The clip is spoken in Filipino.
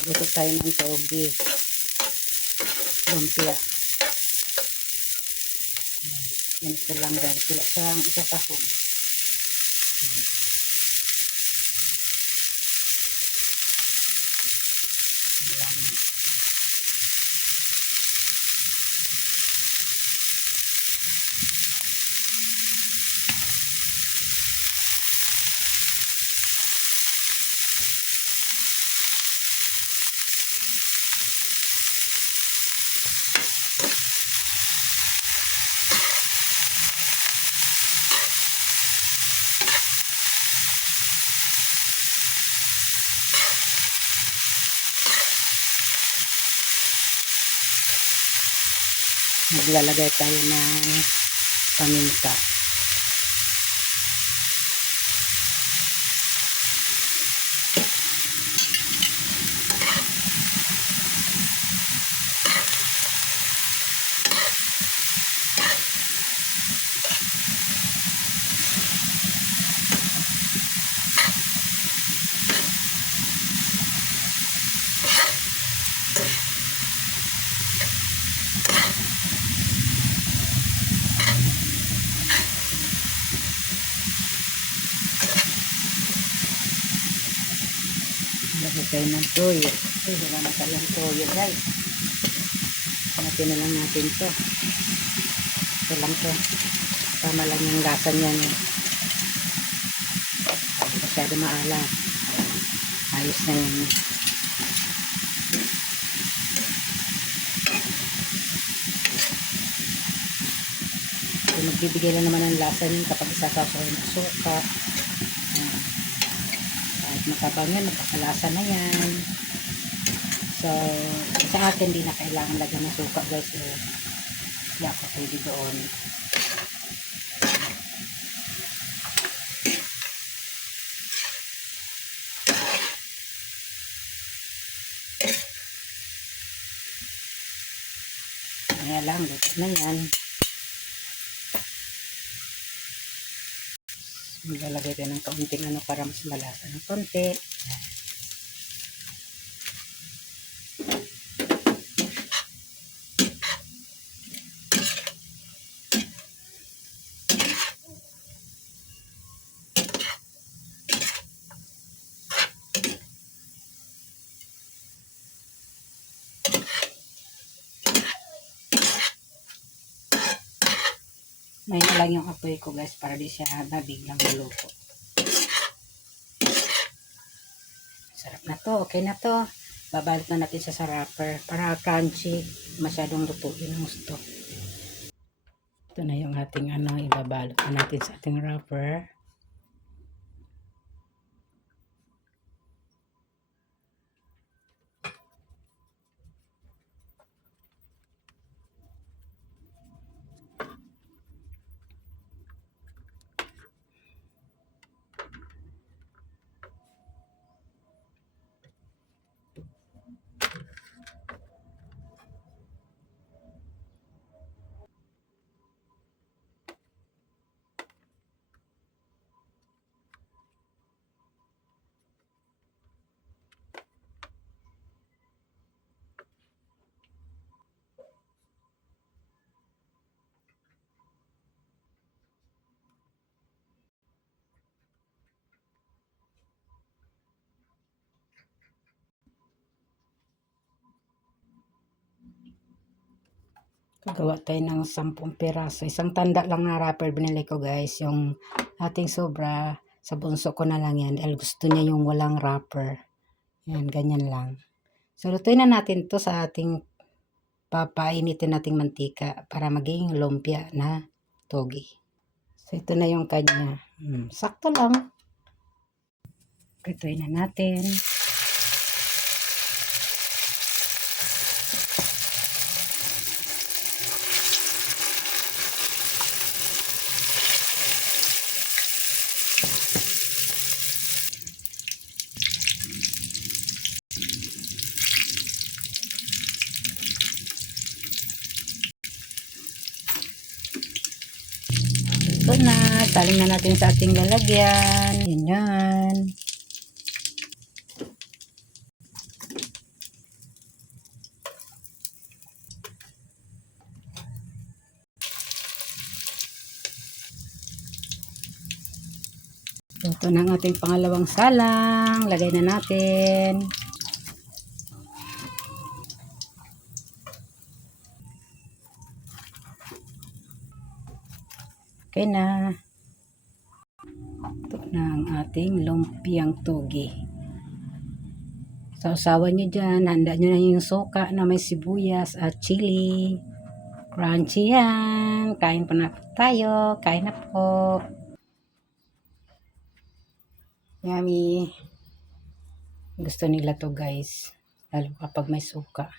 Luto tayo ng togi. Lumpia. Yan ito lang guys. Sila sa ang isasahog. Yan. Maglalagay tayo ng paminta. Lagay tayo ng toyo. Wala na tayong toyo guys. Hanapin na lang natin to. Ito lang to. Tama lang yung lasa niya. Hindi masyado maalat. Ayos na yan. So, magbibigay lang naman ang lasa niya kapag isasasaw ng suka. Kahit matabang yan, magkakalasa na yan. So, sa akin di na kailangan lagyan ng suka guys. Hindi ako pwede doon. Kaya lang, luto na yan. Maglalagay tayo ng kaunting ano para mas malasa ng konti. May lang yung apoy ko guys para di siya nabiglang maluto. Sarap na to, okay na to. Babalot na natin sa wrapper para crunchy, masyadong lutuin ang gusto. Ito na yung ating ano, ibabalot na natin sa ating wrapper. Gagawa tayo ng 10 piraso. Isang tanda lang na wrapper binili ko guys. Yung ating sobra, sa bunso ko na lang yan. El gusto niya yung walang wrapper. Yan, ganyan lang. So, lutuin na natin to sa ating papainitin nating mantika para maging lumpia na togi. So, ito na yung kanya. Sakto lang. Lutuin na natin. Ito na, saling na natin sa ating lalagyan. Yan. Ito na ang ating pangalawang salang. Lagay na natin. Okay na. Ito na ang ating lumpiang toge. Sausawan nyo dyan. Handa nyo na yung suka na may sibuyas at chili. Crunchy yan. Kain pa na tayo. Kain na po. Yummy. Gusto nila to guys. Lalo kapag may suka.